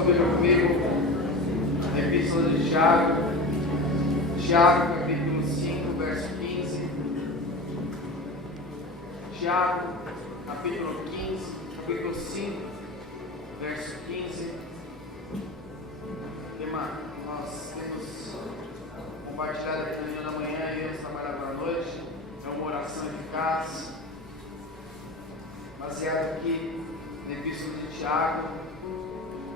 sua Bíblia comigo, na Epístola de Tiago, capítulo 5, verso 15. Tiago, capítulo 5, verso 15. Tema, nós temos compartilhado aqui no dia da manhã e vamos trabalhar para a noite. É uma oração eficaz, baseado aqui na Epístola de Tiago.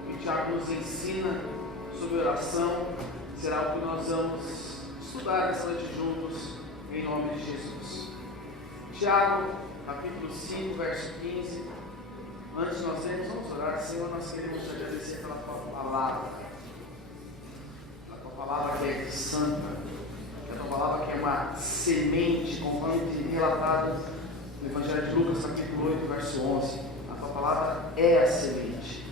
O Tiago nos ensina sobre oração. Será o que nós vamos estudar essa noite juntos, em nome de Jesus. Tiago, capítulo 5, verso 15. Antes de nós lermos, vamos orar. Senhor, nós queremos te agradecer pela tua palavra. A tua palavra que é santa, a tua palavra que é uma semente, conforme relatado no Evangelho de Lucas, capítulo 8, verso 11. A tua palavra é a semente.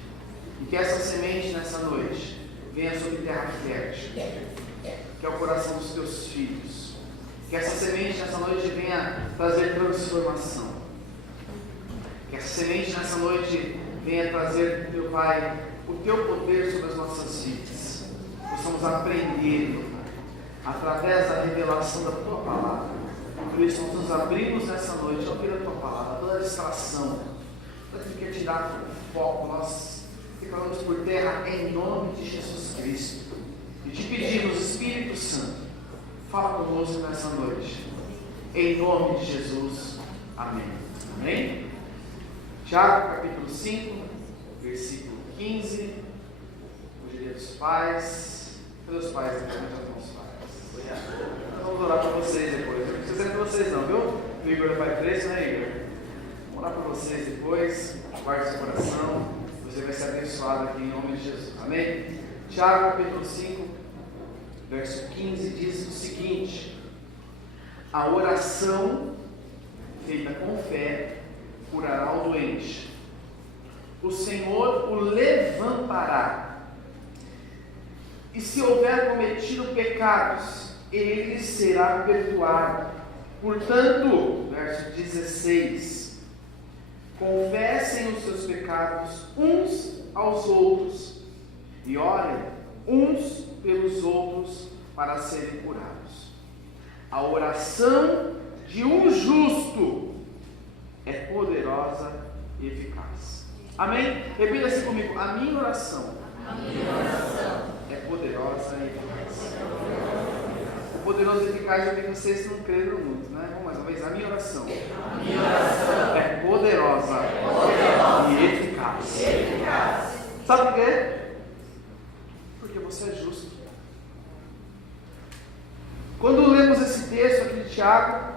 E que essa semente nessa noite venha sobre terra fértil, que é o coração dos teus filhos. Que essa semente nessa noite venha trazer transformação. Que essa semente nessa noite venha trazer, meu Pai, o teu poder sobre as nossas vidas. Possamos aprender, meu Pai, através da revelação da tua palavra. Por isso nós nos abrimos nessa noite ao ouvir a tua palavra, toda a distração, tudo aquilo que quer tirar o foco, nós ficamos por terra em nome de Jesus Cristo. E te pedimos, Espírito Santo, fala conosco nessa noite, em nome de Jesus. Amém. Amém? Tiago, capítulo 5, versículo 15. Hoje é dia dos pais. Cadê os pais aqui? Onde estão os pais? Nós vamos orar para vocês depois. Não precisa ser para vocês não, viu? O Igor é pai preso, né, Igor? Vamos orar para vocês depois. Guarde seu coração. Você vai ser abençoado aqui em nome de Jesus. Amém? Tiago, capítulo 5, verso 15, diz o seguinte: a oração feita com fé curará o doente. O Senhor o levantará. E se houver cometido pecados, ele será perdoado. Portanto, verso 16: confessem os seus pecados uns aos outros e orem uns pelos outros para serem curados. A oração de um justo é poderosa e eficaz. Amém? Repita assim comigo: a minha oração é poderosa e eficaz. O poderoso e eficaz já vi que vocês não creram muito, né? Vamos mais uma vez. A minha oração é poderosa e eficaz. Sabe por quê? Porque você é justo. Quando lemos esse texto aqui de Tiago,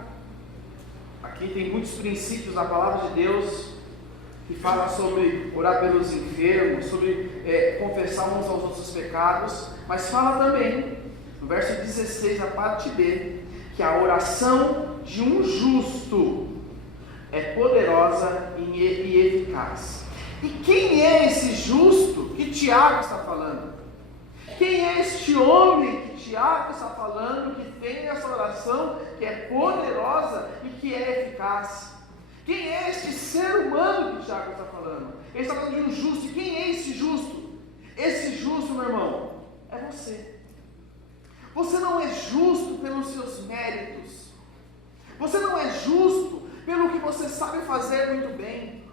aqui tem muitos princípios na palavra de Deus que fala sobre orar pelos enfermos, sobre confessar uns aos outros pecados, mas fala também, no verso 16, a parte B, que a oração de um justo é poderosa e eficaz. E quem é esse justo que Tiago está falando? Quem é este homem que Tiago está falando, que tem essa oração que é poderosa e que é eficaz? Quem é este ser humano que Tiago está falando? Ele está falando de um justo. E quem é esse justo? Esse justo, meu irmão, é você. Você não é justo pelos seus méritos. Você não é justo pelo que você sabe fazer muito bem.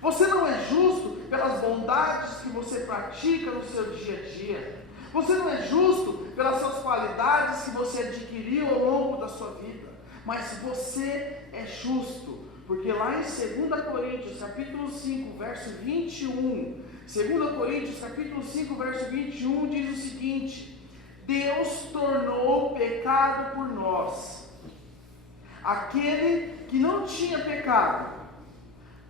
Você não é justo pelas bondades que você pratica no seu dia a dia. Você não é justo pelas suas qualidades que você adquiriu ao longo da sua vida. Mas você é justo, porque lá em 2 Coríntios, capítulo 5, verso 21, 2 Coríntios, capítulo 5, verso 21, diz o seguinte: Deus tornou pecado por nós aquele que não tinha pecado,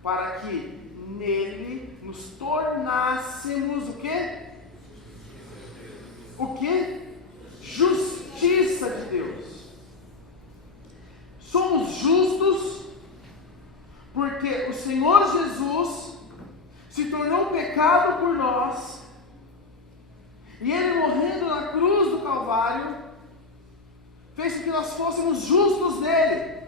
para que nele nos tornássemos o quê? O quê? Justiça de Deus. Somos justos porque o Senhor Jesus se tornou pecado por nós, e Ele, morrendo na cruz do Calvário, fez com que nós fôssemos justos nele.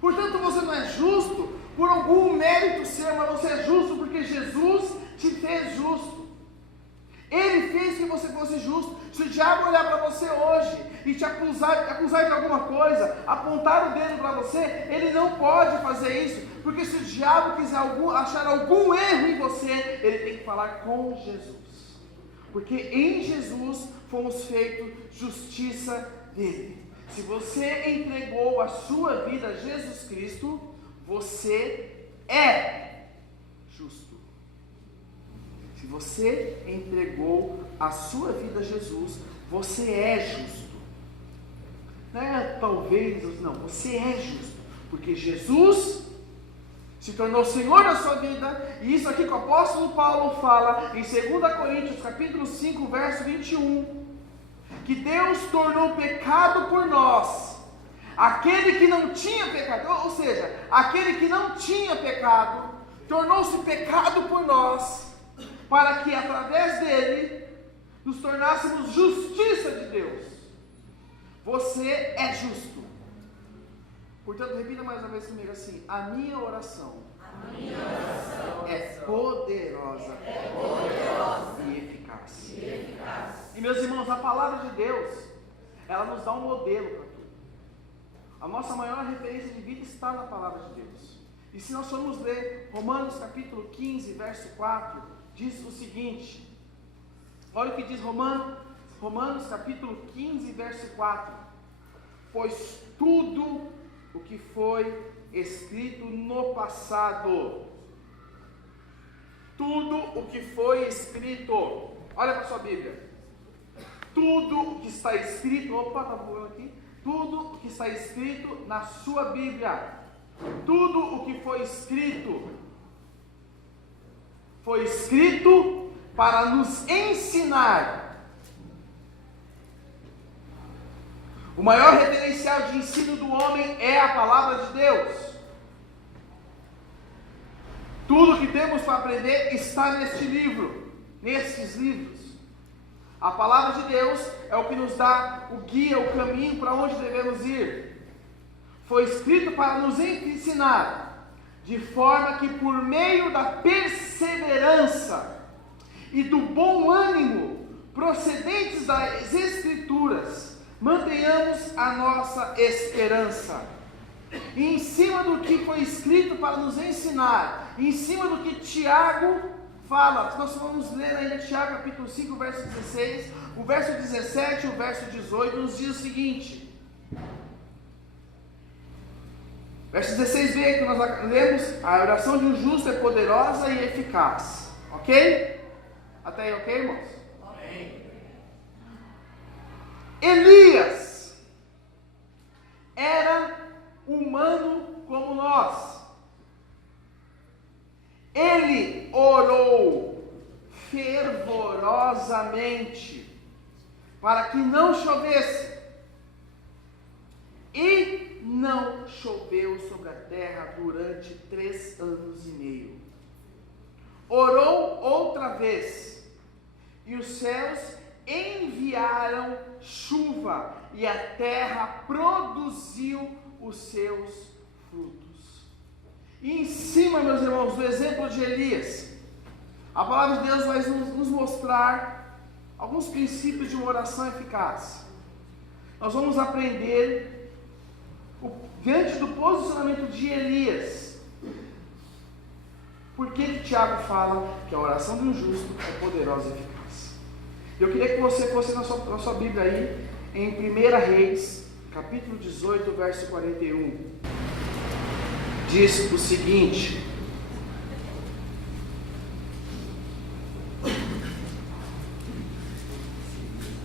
Portanto, você não é justo por algum mérito seu, mas você é justo porque Jesus te fez justo. injusto. Se o diabo olhar para você hoje e te acusar de alguma coisa, apontar o dedo para você, ele não pode fazer isso, porque se o diabo quiser achar algum erro em você, ele tem que falar com Jesus, porque em Jesus fomos feitos justiça dele. Se você entregou a sua vida a Jesus Cristo, você é justo. Se você entregou a sua vida a Jesus, você é justo. Não é talvez, não, você é justo, porque Jesus se tornou Senhor da sua vida, e isso aqui que o apóstolo Paulo fala em 2 Coríntios capítulo 5, verso 21, que Deus tornou pecado por nós, aquele que não tinha pecado, ou seja, aquele que não tinha pecado, tornou-se pecado por nós, para que através dele, nos tornássemos justiça de Deus. Você é justo. Portanto, repita mais uma vez comigo assim: a minha oração é poderosa e eficaz. E meus irmãos, a palavra de Deus, ela nos dá um modelo para tudo. A nossa maior referência de vida está na palavra de Deus. E se nós formos ler Romanos capítulo 15, verso 4, diz o seguinte: olha o que diz Romanos capítulo 15, verso 4: pois tudo o que foi escrito no passado, tudo o que foi escrito, olha para a sua Bíblia, tudo o que está escrito, opa, está voando aqui, tudo o que está escrito na sua Bíblia, tudo o que foi escrito para nos ensinar. O maior referencial de ensino do homem é a palavra de Deus. Tudo que temos para aprender está nestes livros. A palavra de Deus é o que nos dá o guia, o caminho para onde devemos ir. Foi escrito para nos ensinar, de forma que por meio da perseverança e do bom ânimo procedentes das Escrituras, mantenhamos a nossa esperança. E em cima do que foi escrito para nos ensinar, em cima do que Tiago fala, nós vamos ler ainda Tiago capítulo 5, verso 16, o verso 17 e o verso 18, nos diz o seguinte. Verso 16 vê que nós lemos: a oração de um justo é poderosa e eficaz. Ok? Até aí, ok, irmãos? Amém. Elias era humano como nós. Ele orou fervorosamente para que não chovesse, e não choveu sobre a terra durante 3 anos e meio. Orou outra vez, e os céus enviaram chuva, e a terra produziu os seus frutos. E em cima, meus irmãos, do exemplo de Elias, a palavra de Deus vai nos mostrar alguns princípios de uma oração eficaz. Nós vamos aprender, diante do posicionamento de Elias, por que Tiago fala que a oração de um justo é poderosa e eficaz. Eu queria que você fosse na sua Bíblia aí, em 1 Reis, capítulo 18, verso 41. Diz o seguinte: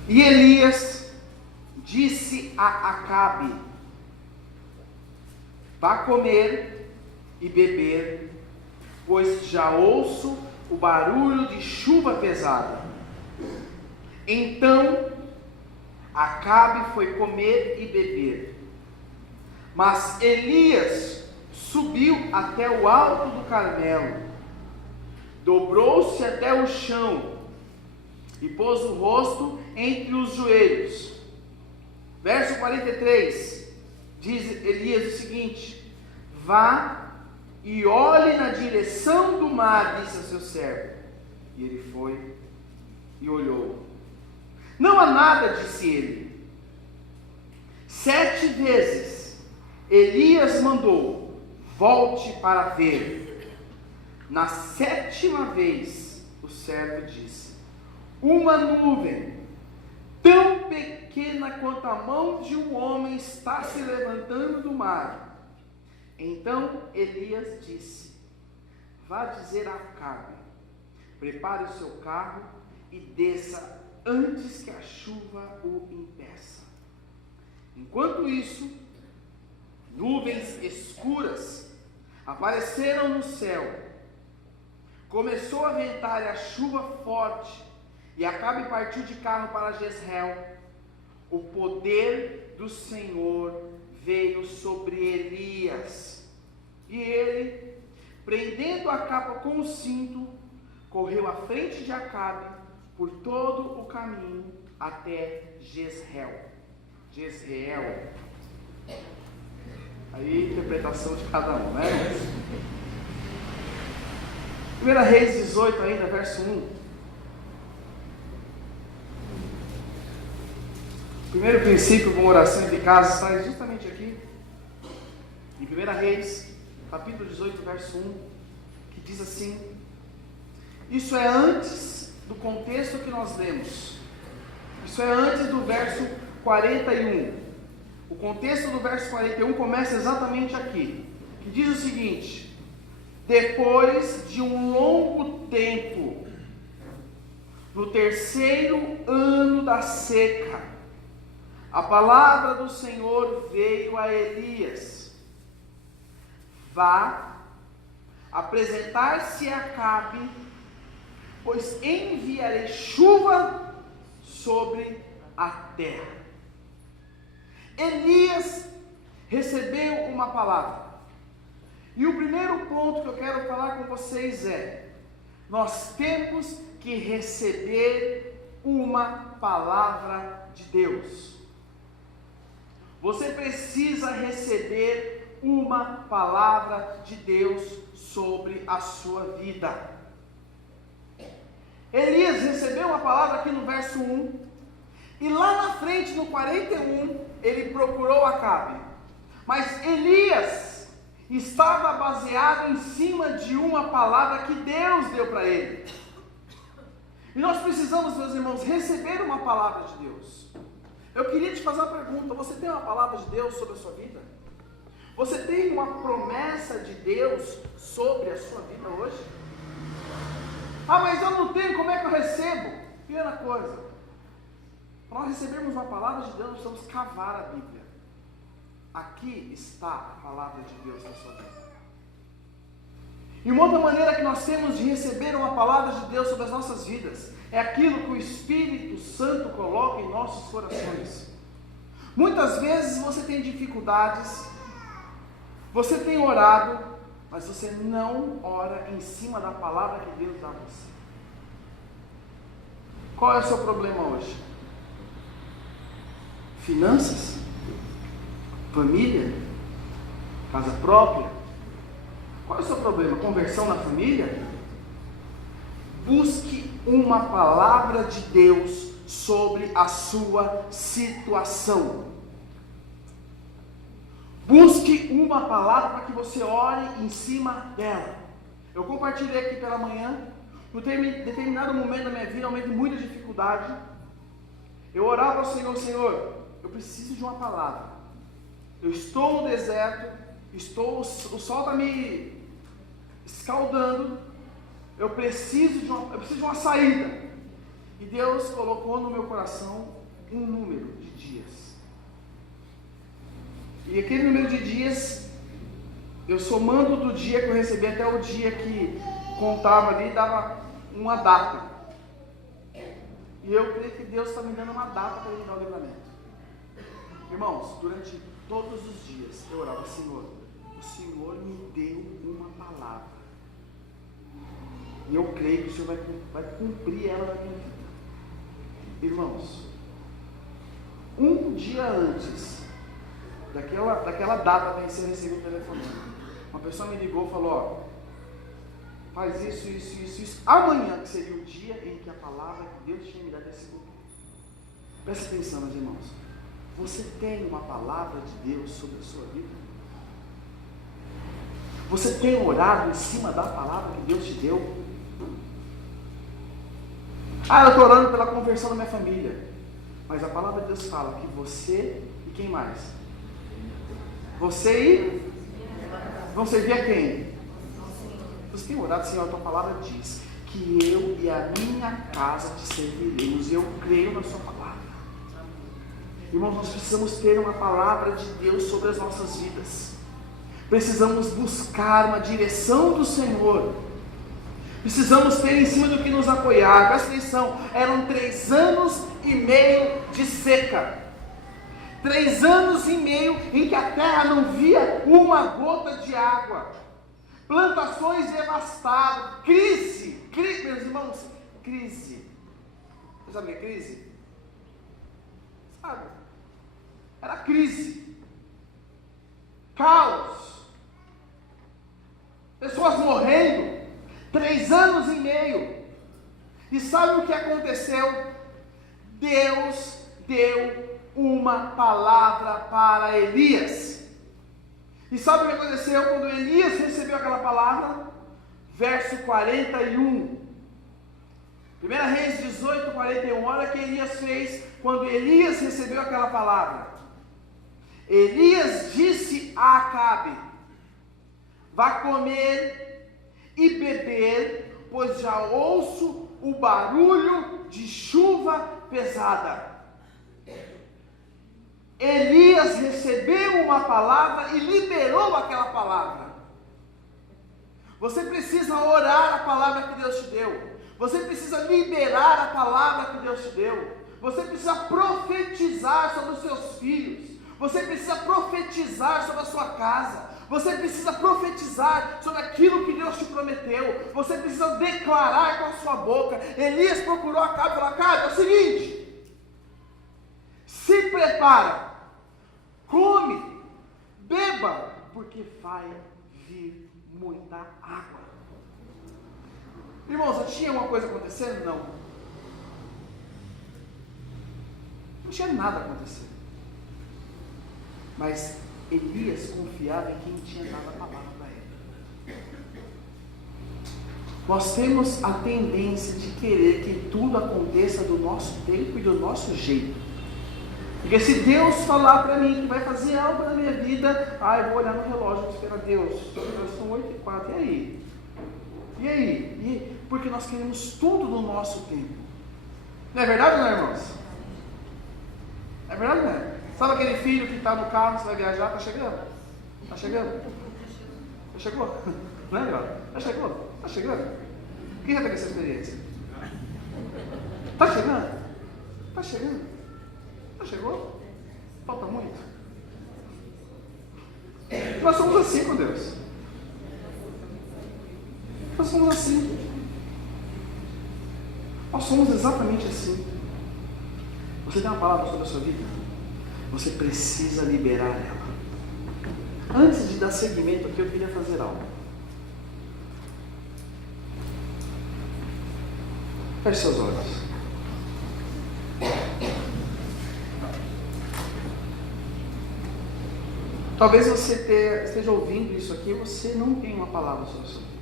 e Elias disse a Acabe: vá comer e beber, pois já ouço o barulho de chuva pesada. Então Acabe foi comer e beber, mas Elias subiu até o alto do Carmelo, dobrou-se até o chão e pôs o rosto entre os joelhos. Verso 43, diz Elias o seguinte: vá e olhe na direção do mar, disse ao seu servo. E ele foi e olhou. Não há nada, disse ele. 7 vezes Elias mandou: volte para ver. Na 7ª vez, o servo disse: uma nuvem tão pequena quanto a mão de um homem está se levantando do mar. Então Elias disse: vá dizer a Acabe, prepare o seu carro e desça antes que a chuva o impeça. Enquanto isso, nuvens escuras apareceram no céu. Começou a ventar e a chuva forte, e Acabe partiu de carro para Jezreel. O poder do Senhor veio sobre Elias, e ele, prendendo a capa com o cinto, correu à frente de Acabe por todo o caminho até Jezreel. Jezreel. Aí, interpretação de cada um, né? 1 Reis 18 ainda, verso 1. O primeiro princípio de uma oração eficaz está justamente aqui, em 1 Reis, capítulo 18, verso 1, que diz assim: isso é antes do contexto que nós lemos, isso é antes do verso 41. O contexto do verso 41 começa exatamente aqui, que diz o seguinte: depois de um longo tempo, no 3º ano da seca, a palavra do Senhor veio a Elias: vá apresentar-se a Acabe, pois enviarei chuva sobre a terra. Elias recebeu uma palavra. E o primeiro ponto que eu quero falar com vocês é: nós temos que receber uma palavra de Deus. Você precisa receber uma palavra de Deus sobre a sua vida. Elias recebeu uma palavra aqui no verso 1, e lá na frente, no 41, ele procurou Acabe. Mas Elias estava baseado em cima de uma palavra que Deus deu para ele. E nós precisamos, meus irmãos, receber uma palavra de Deus. Eu queria te fazer uma pergunta: você tem uma palavra de Deus sobre a sua vida? Você tem uma promessa de Deus sobre a sua vida hoje? Ah, mas eu não tenho, como é que eu recebo? Primeira coisa, para nós recebermos uma palavra de Deus, nós precisamos cavar a Bíblia. Aqui está a palavra de Deus na sua vida. E uma outra maneira que nós temos de receber uma palavra de Deus sobre as nossas vidas é aquilo que o Espírito Santo coloca em nossos corações. Muitas vezes você tem dificuldades, você tem orado, mas você não ora em cima da palavra que Deus dá a você. Qual é o seu problema hoje? Finanças? Família? Casa própria? Qual é o seu problema? Conversão na família? Busque uma palavra de Deus sobre a sua situação. Busque uma palavra para que você ore em cima dela. Eu compartilhei aqui pela manhã, em determinado momento da minha vida, eu tive muita dificuldade. Eu orava ao Senhor: Senhor, eu preciso de uma palavra. Eu estou no deserto, o sol está me escaldando, eu preciso de uma saída. E Deus colocou no meu coração um número de dias. E aquele número de dias, eu somando do dia que eu recebi até o dia que contava ali, dava uma data. E eu creio que Deus está me dando uma data para Ele dar o livramento. Irmãos, durante todos os dias eu orava: Senhor, o Senhor me deu uma palavra. E eu creio que o Senhor vai cumprir ela na minha vida. Irmãos, um dia antes daquela data para eu receber o telefone, uma pessoa me ligou e falou: ó, faz isso. Amanhã, que seria o dia em que a palavra que Deus tinha me dado se cumpriu. Presta atenção, meus irmãos. Você tem uma palavra de Deus sobre a sua vida? Você tem orado em cima da palavra que Deus te deu? Eu estou orando pela conversão da minha família. Mas a palavra de Deus fala que você e quem mais? Você e? Vão servir a quem? Você tem orado, Senhor, a tua palavra diz que eu e a minha casa te serviremos, e eu creio na sua palavra. Irmãos, nós precisamos ter uma palavra de Deus sobre as nossas vidas. Precisamos buscar uma direção do Senhor. Precisamos ter em cima do que nos apoiar. Presta atenção, eram 3 anos e meio de seca. 3 anos e meio em que a terra não via uma gota de água. Plantações devastadas. Crise, meus irmãos, crise. Você sabe o que é crise? Sabe? Era crise. Caos. Pessoas morrendo. 3 anos e meio. E sabe o que aconteceu? Deus deu uma palavra para Elias. E sabe o que aconteceu quando Elias recebeu aquela palavra? Verso 41. 1 Reis 18, 41. Olha o que Elias fez quando Elias recebeu aquela palavra. Elias disse a Acabe: vá comer e beber, pois já ouço o barulho de chuva pesada. Elias recebeu uma palavra e liberou aquela palavra. Você precisa orar a palavra que Deus te deu. Você precisa liberar a palavra que Deus te deu. Você precisa profetizar sobre os seus filhos. Você precisa profetizar sobre a sua casa. Você precisa profetizar sobre aquilo que Deus te prometeu. Você precisa declarar com a sua boca. Elias procurou Acabe e falou: Acabe, é o seguinte, se prepara, come, beba, porque vai vir muita água. Irmãos, já tinha uma coisa acontecendo? Não. Não tinha nada acontecendo. Mas Elias confiava em quem tinha dado a palavra para ele. Nós temos a tendência de querer que tudo aconteça do nosso tempo e do nosso jeito. Porque se Deus falar para mim que vai fazer algo na minha vida, eu vou olhar no relógio e vou esperar Deus. São 8h04, e aí? E aí? Porque nós queremos tudo no nosso tempo. Não é verdade, não é, irmãos? É verdade, não é? Sabe aquele filho que está no carro, você vai viajar, está chegando? Está chegando? Já chegou? Não é, irmão? Já chegou? Está chegando? Quem já teve essa experiência? Está chegando? Está chegando? Já chegou? Falta muito? Nós somos assim com Deus. Nós somos assim. Nós somos exatamente assim. Você tem uma palavra sobre a sua vida? Você precisa liberar ela. Antes de dar seguimento aqui, eu queria fazer algo. Feche seus olhos. Talvez você esteja ouvindo isso aqui e você não tem uma palavra sobre a sua vida.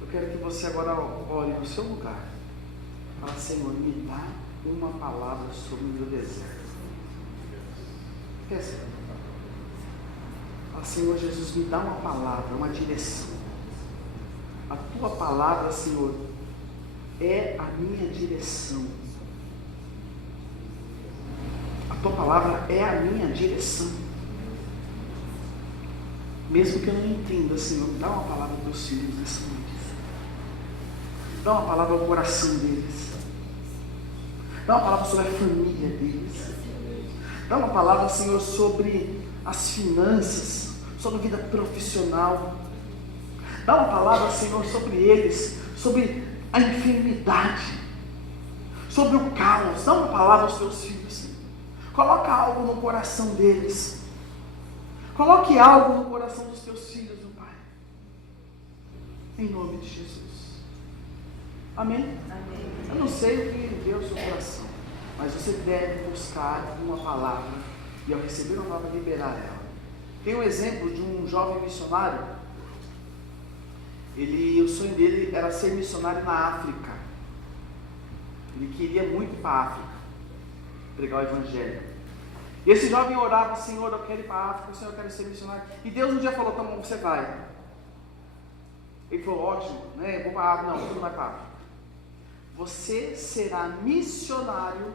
Eu quero que você agora olhe no seu lugar. Fala: Senhor, me dá uma palavra sobre o meu deserto. Pensa. Fala: Senhor Jesus, me dá uma palavra, uma direção. A tua palavra, Senhor, é a minha direção. A tua palavra é a minha direção. Mesmo que eu não entenda, Senhor, dá uma palavra para os filhos dessa noite. Dá uma palavra ao coração deles. Dá uma palavra sobre a família deles. Dá uma palavra, Senhor, sobre as finanças, sobre a vida profissional. Dá uma palavra, Senhor, sobre eles, sobre a enfermidade, sobre o caos. Dá uma palavra aos teus filhos, Senhor. Coloca algo no coração deles. Coloque algo no coração dos teus filhos, meu Pai. Em nome de Jesus. Amém? Amém. Eu não sei o que deu o seu coração. mas você deve buscar uma palavra e ao receber uma palavra, liberar ela. Tem um exemplo de um jovem missionário. O sonho dele era ser missionário na África. Ele queria muito ir para a África, pregar o Evangelho. E esse jovem orava: Senhor, eu quero ir para a África, Senhor, eu quero ser missionário. E Deus um dia falou: tá bom, você vai. Ele falou: ótimo, né? Eu vou para a África. Não, você não vai para a África. Você será missionário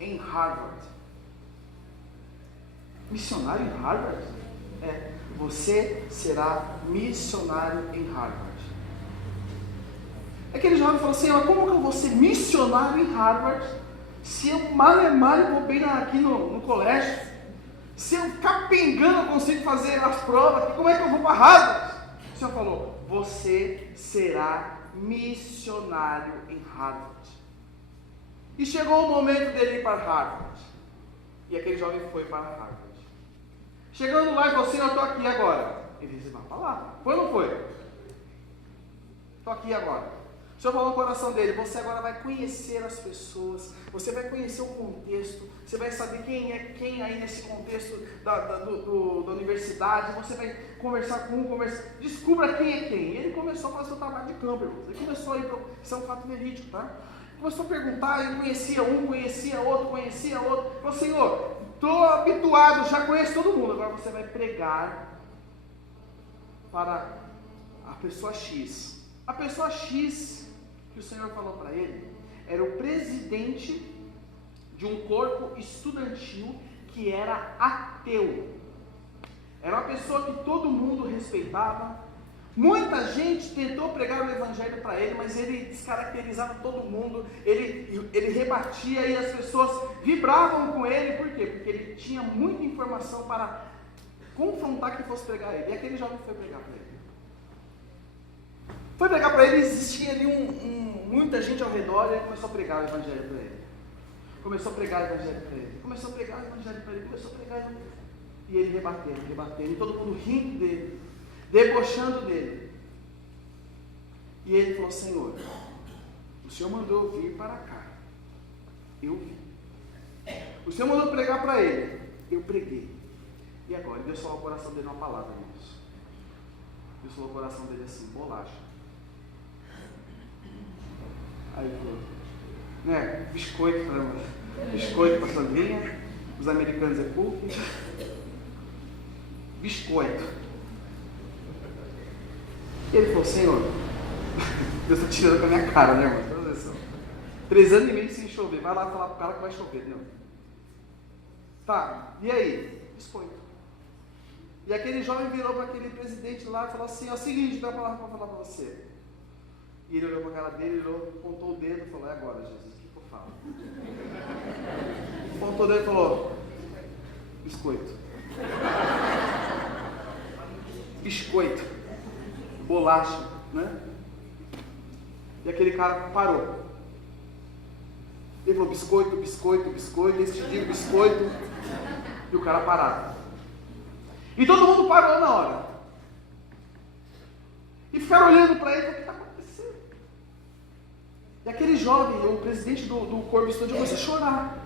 em Harvard. Missionário em Harvard? Você será missionário em Harvard. Aquele jovem falou: Senhor, como que eu vou ser missionário em Harvard se eu mal vou bem aqui no colégio? Se eu capengando eu consigo fazer as provas, como é que eu vou para Harvard? O Senhor falou: você será missionário em Harvard. E chegou o momento dele ir para Harvard. E aquele jovem foi para Harvard. Chegando lá, ele falou: Senhor, eu estou aqui agora. Ele disse: vai para lá. Foi ou não foi? Estou aqui agora. O Senhor falou no coração dele: você agora vai conhecer as pessoas, você vai conhecer o contexto, você vai saber quem é quem aí nesse contexto da universidade, você vai conversar com um, descubra quem é quem. E ele começou a fazer o trabalho de campo, irmãos. Ele começou a ir para, isso é um fato verídico, tá? Começou a perguntar, ele conhecia um, conhecia outro. Falou: Senhor, estou habituado, já conheço todo mundo, agora você vai pregar para a pessoa X. A pessoa X que o Senhor falou para ele era o presidente de um corpo estudantil que era ateu. Era uma pessoa que todo mundo respeitava. Muita gente tentou pregar o Evangelho para ele, mas ele descaracterizava todo mundo, ele rebatia e as pessoas vibravam com ele. Por quê? Porque ele tinha muita informação para confrontar quem fosse pregar ele. E aquele jovem foi pregar para ele. Foi pregar para ele, existia ali muita gente ao redor, e ele começou a pregar o Evangelho para ele. Começou a pregar o Evangelho para ele. E ele rebatendo, e todo mundo rindo dele, debochando dele. E ele falou: Senhor, o Senhor mandou eu vir para cá. Eu vim. O Senhor mandou pregar para ele. Eu preguei. E agora? Deus falou ao coração dele uma palavra, irmãos. Deus falou ao coração dele assim: bolacha. Aí ele falou: né, biscoito para Sandrinha, os americanos é cookie, biscoito. E ele falou: Senhor, Deus está tirando com a minha cara, né, irmão? 3 anos e meio sem chover, vai lá falar pro cara que vai chover, não. Tá, e aí? Biscoito. E aquele jovem virou para aquele presidente lá e falou assim: é o seguinte, dá uma palavra para falar para você. E ele olhou para a cara dele, apontou o dedo e falou: é agora, Jesus, o que eu falo? Apontou o dedo e falou: biscoito. Biscoito. Bolacha, né? E aquele cara parou. Ele falou: biscoito, eles te dizem biscoito. E o cara parado. E todo mundo parou na hora. E ficaram olhando para ele e falaram: o que está acontecendo? E aquele jovem, o presidente do corpo estudante, começou a chorar.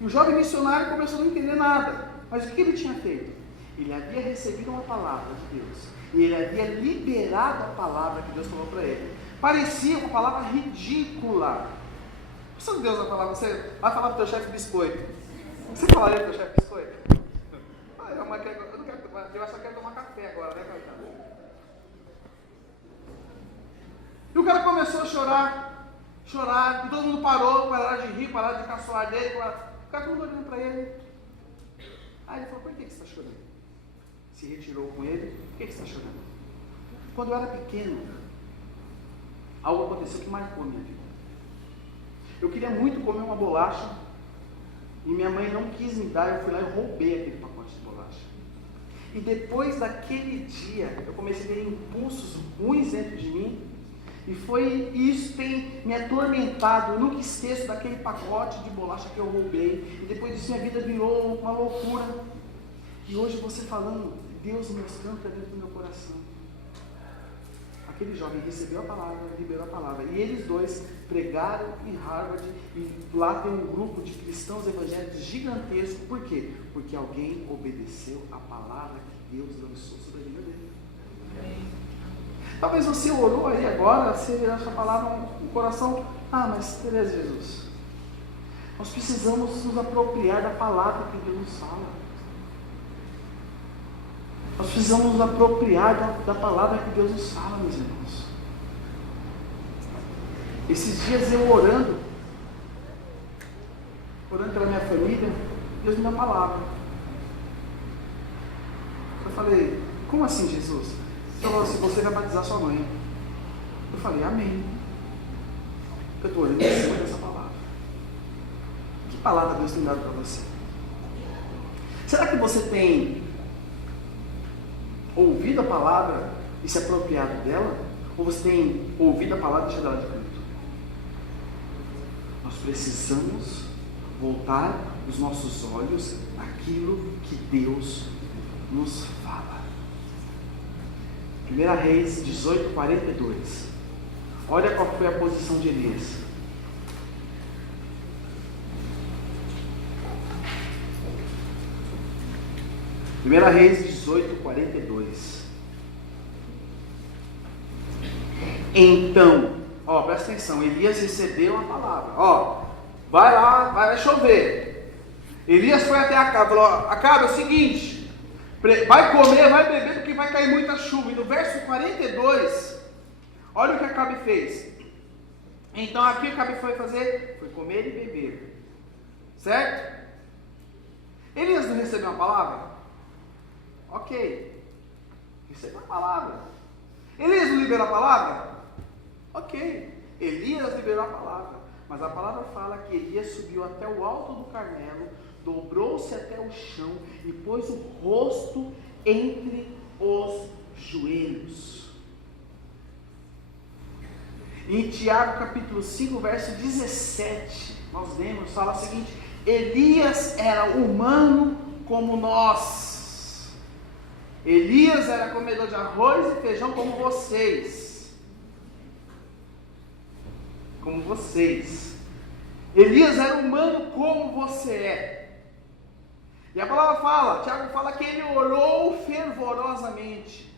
E o jovem missionário começou a não entender nada. Mas o que ele tinha feito? Ele havia recebido uma palavra de Deus. E ele havia liberado a palavra que Deus falou para ele. Parecia uma palavra ridícula. Se Deus vai falar, você vai falar para o teu chefe biscoito. Você falaria para o teu chefe biscoito? Eu acho que eu quero tomar café agora, né, coitado? E o cara começou a chorar, e todo mundo pararam de rir, pararam de caçoar dele, o cara todo mundo olhando para ele. Aí ele falou: por que você está chorando? Se retirou com ele: por que você está chorando? Quando eu era pequeno, algo aconteceu que marcou a minha vida. Eu queria muito comer uma bolacha, e minha mãe não quis me dar, eu fui lá e roubei aquele pacote de bolacha. E depois daquele dia, eu comecei a ter impulsos ruins dentro de mim, e isso tem me atormentado. Eu nunca esqueço daquele pacote de bolacha que eu roubei, e depois disso minha vida virou uma loucura. E hoje você falando, Deus mostrando para dentro do meu coração. aquele jovem recebeu a palavra, liberou a palavra. E eles dois pregaram em Harvard, e lá tem um grupo de cristãos evangélicos gigantesco. Por quê? Porque alguém obedeceu a palavra que Deus lançou sobre a vida dele. Talvez você orou aí agora, você acha a palavra no coração, mas beleza, Jesus. Nós precisamos nos apropriar da palavra que Deus nos fala. Nós precisamos nos apropriar da palavra que Deus nos fala, meus irmãos. Esses dias eu orando pela minha família, Deus me deu a palavra. Eu falei, como assim, Jesus? Ele falou assim, você vai batizar sua mãe. Eu falei, amém. Eu estou orando em cima dessa palavra. Que palavra Deus tem dado para você? Será que você tem ouvido a palavra e se apropriado dela? Ou você tem ouvido a palavra e deixado ela de canto? Nós precisamos voltar os nossos olhos naquilo que Deus nos fala. 1 Reis 18:42. Olha qual foi a posição de Elias. Reis 18:42. Então, presta atenção, Elias recebeu a palavra. Vai lá, vai chover. Elias foi até Acabe, falou: Acabe, é o seguinte, vai comer, vai beber, porque vai cair muita chuva. E no verso 42, olha o que Acabe fez. Então aqui o que Acabe foi fazer? Foi comer e beber. Certo? Elias não recebeu a palavra? Ok, recebeu a palavra. Elias não liberou a palavra? Ok, Elias liberou a palavra. Mas a palavra fala que Elias subiu até o alto do Carmelo, dobrou-se até o chão e pôs o rosto entre os joelhos. Em Tiago capítulo 5, verso 17, nós lemos, fala o seguinte: Elias era humano como nós. Elias era comedor de arroz e feijão como vocês. Como vocês. Elias era humano como você é. E a palavra fala, Tiago fala que ele orou fervorosamente.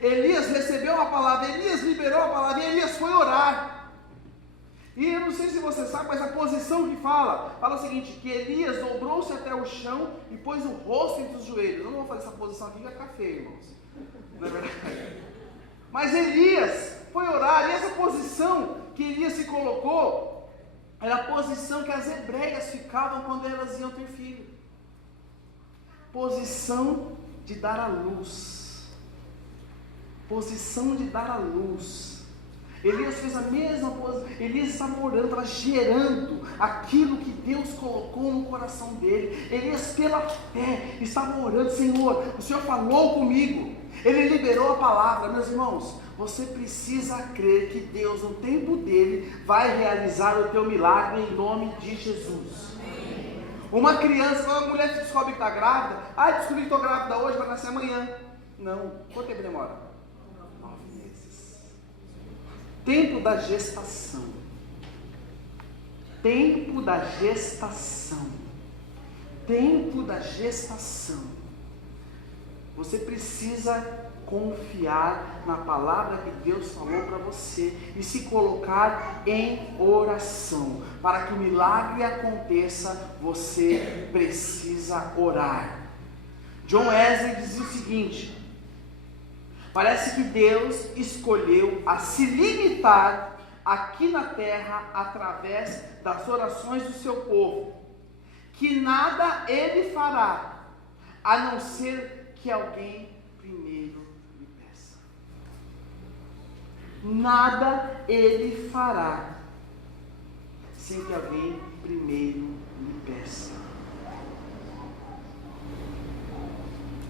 Elias recebeu a palavra, Elias liberou a palavra e Elias foi orar. E eu não sei se você sabe, mas a posição que fala o seguinte, que Elias dobrou-se até o chão e pôs o rosto entre os joelhos. Eu não vou fazer essa posição aqui, vai ficar feio, irmãos. Não é verdade? Mas Elias foi orar, e essa posição que Elias se colocou era a posição que as hebreias ficavam quando elas iam ter filho. Posição de dar à luz. Posição de dar à luz. Elias fez a mesma coisa. Elias estava orando, estava gerando aquilo que Deus colocou no coração dele. Elias, pela fé, estava orando: Senhor, o Senhor falou comigo, Ele liberou a palavra. Meus irmãos, você precisa crer que Deus, no tempo dele, vai realizar o teu milagre em nome de Jesus. Uma criança, uma mulher que descobre que está grávida, descobri que estou grávida hoje, vai nascer amanhã. Não, quanto tempo demora? 9 meses. Tempo da gestação. Tempo da gestação. Tempo da gestação. Você precisa confiar na palavra que Deus falou para você e se colocar em oração. Para que o milagre aconteça, você precisa orar. John Wesley diz o seguinte: parece que Deus escolheu a se limitar aqui na terra através das orações do seu povo, que nada Ele fará, a não ser que alguém primeiro lhe peça. Nada Ele fará sem que alguém primeiro lhe peça.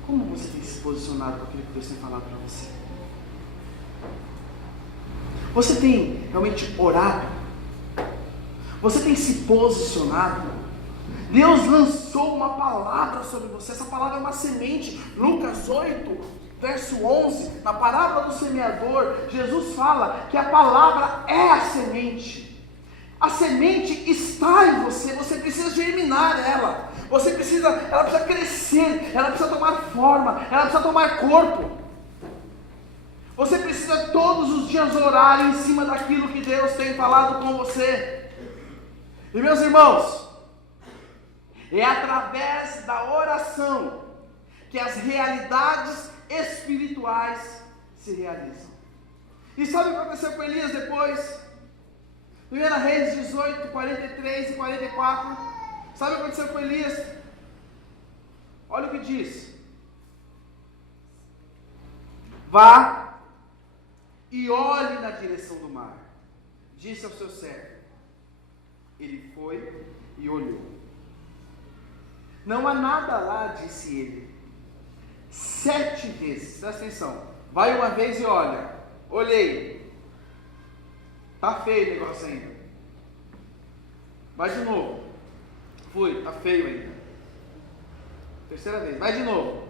Como você tem se posicionado com aquilo que Deus tem falado para você? Você tem realmente orado? Você tem se posicionado? Deus lançou uma palavra sobre você. Essa palavra é uma semente. Lucas 8, verso 11, na parábola do semeador, Jesus fala que a palavra é a semente. A semente está em você, você precisa germinar ela. Ela precisa crescer, ela precisa tomar forma, ela precisa tomar corpo. Você precisa todos os dias orar em cima daquilo que Deus tem falado com você. E meus irmãos, é através da oração que as realidades espirituais se realizam. E sabe o que aconteceu com Elias depois? 1 Reis 18, 43 e 44. Sabe o que aconteceu com Elias? Olha o que diz: vá e olhe na direção do mar, disse ao seu servo. Ele foi e olhou. Não há nada lá, disse ele. 7 vezes, presta atenção. Vai uma vez e olha. Olhei. Tá feio o negócio ainda. Vai de novo. Fui, tá feio ainda. Terceira vez, vai de novo.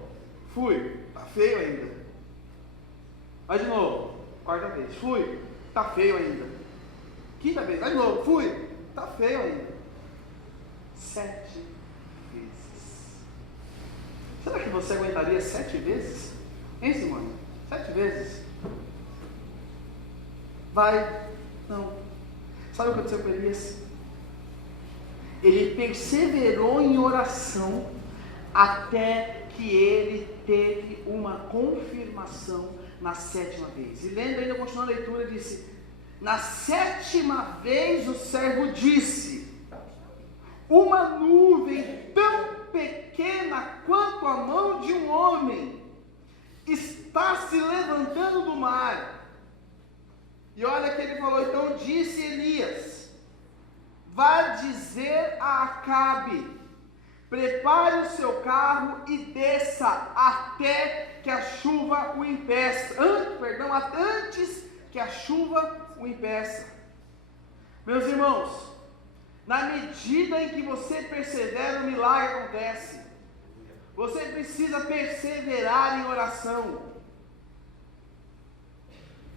Fui, tá feio ainda. Vai de novo. Quarta vez, fui, tá feio ainda. Quinta vez, vai de novo. Fui, tá feio ainda. 7 vezes. Será que você aguentaria 7 vezes? Hein, Simone? 7 vezes? Vai. Não. Sabe o que aconteceu com Elias? Ele perseverou em oração até que ele teve uma confirmação na 7ª vez. E lendo ainda, continuando a leitura, disse: na 7ª vez o servo disse: uma nuvem tão pequena quanto a mão de um homem está se levantando do mar. E olha que ele falou: então disse Elias: vá dizer a Acabe, prepare o seu carro e desça até que a chuva o impeça. Antes que a chuva o impeça. Meus irmãos, na medida em que você persevera, o milagre acontece. Você precisa perseverar em oração.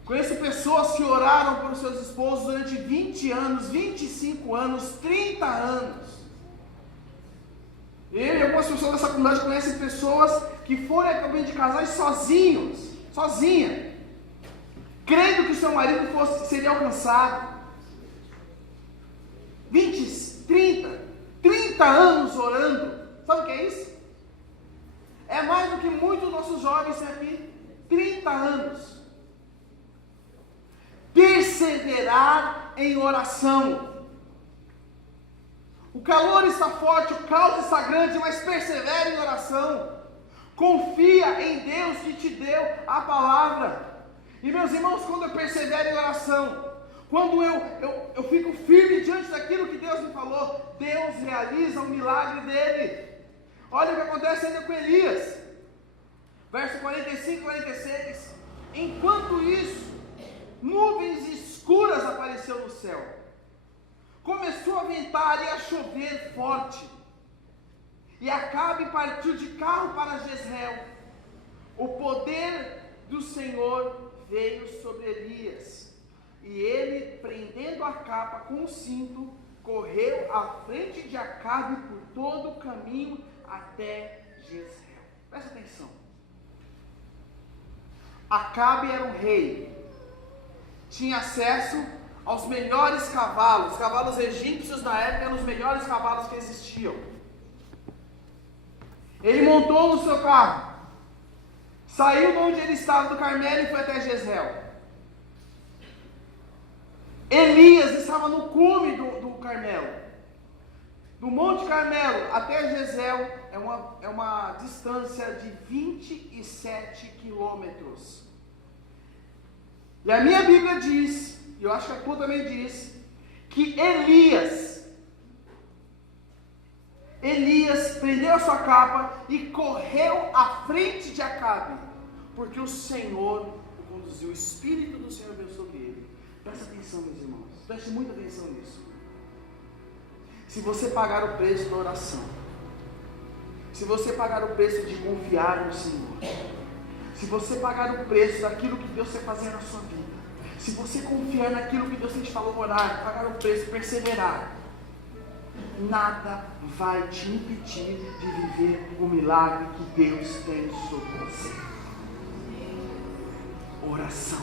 Conheço pessoas que oraram por seus esposos durante 20 anos, 25 anos, 30 anos. Eu e algumas pessoas dessa comunidade conhecem pessoas que foram acabar de casar sozinha, crendo que o seu marido seria alcançado. 30 anos orando. Sabe o que é isso? É mais do que muitos dos nossos jovens têm aqui. 30 anos. Perseverar em oração. O calor está forte, o caos está grande, mas persevere em oração. Confia em Deus que te deu a palavra. E meus irmãos, quando eu persevero em oração, quando eu fico firme diante daquilo que Deus me falou, Deus realiza o milagre dele. Olha o que acontece ainda com Elias. Verso 45 e 46. Enquanto isso, nuvens escuras apareceram no céu. Começou a ventar e a chover forte. E Acabe partiu de carro para Jezreel. O poder do Senhor veio sobre Elias. E ele, prendendo a capa com o cinto, correu à frente de Acabe por todo o caminho até Jezreel. Presta atenção. Acabe era um rei. Tinha acesso aos melhores cavalos. Os cavalos egípcios na época eram os melhores cavalos que existiam. Ele montou no seu carro, saiu de onde ele estava do Carmelo e foi até Jezreel. Elias estava no cume do Carmelo. Do Monte Carmelo até Jezreel é uma distância de 27 quilômetros. E a minha Bíblia diz, e eu acho que a tua também diz, que Elias prendeu a sua capa e correu à frente de Acabe, porque o Senhor o conduziu, o Espírito do Senhor veio sobre ele. Presta atenção, meus irmãos, preste muita atenção nisso. Se você pagar o preço da oração, se você pagar o preço de confiar no Senhor, se você pagar o preço daquilo que Deus quer fazer na sua vida, se você confiar naquilo que Deus te falou orar, pagar o preço, perseverar, nada vai te impedir de viver o milagre que Deus tem sobre você. Oração,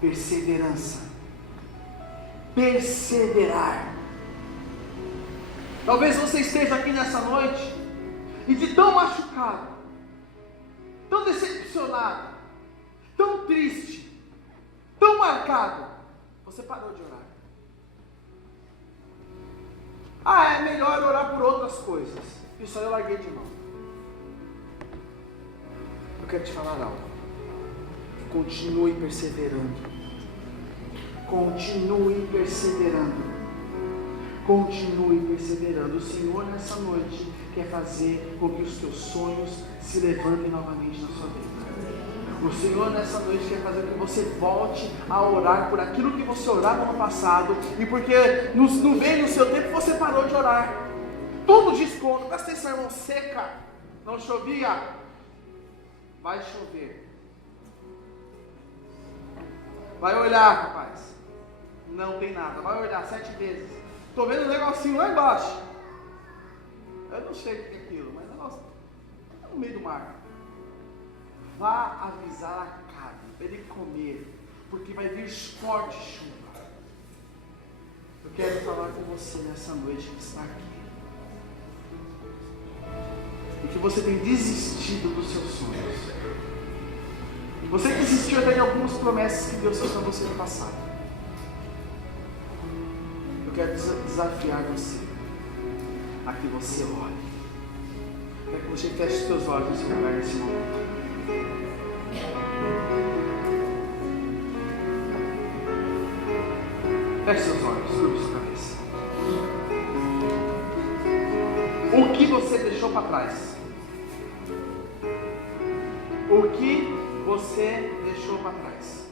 perseverança, perseverar. Talvez você esteja aqui nessa noite e de tão machucado, tão decepcionado, tão triste, tão marcado, você parou de orar. É melhor orar por outras coisas. Isso aí eu larguei de mão. Eu quero te falar algo. Continue perseverando. Continue perseverando. Continue perseverando. O Senhor nessa noite quer fazer com que os teus sonhos se levantem novamente na sua vida. O Senhor nessa noite quer fazer com que você volte a orar por aquilo que você orava no passado, e porque não veio no seu tempo, você parou de orar. Tudo desconto. Presta atenção, irmão, seca. Não chovia, vai chover. Vai olhar, rapaz, não tem nada. Vai olhar 7 vezes. Estou vendo um negocinho lá embaixo. Eu não sei o que é aquilo, mas o negócio no meio do mar. Vá avisar a carne para ele comer, porque vai vir forte chuva. Eu quero falar com você nessa noite que está aqui, e que você tem desistido dos seus sonhos. Você desistiu até de algumas promessas que Deus fez para você no passado. Eu quero desafiar você a que você ore. Eu quero que você feche os seus olhos nesse lugar, nesse momento. Feche seus olhos, curva sua cabeça. O que você deixou para trás? O que você deixou para trás?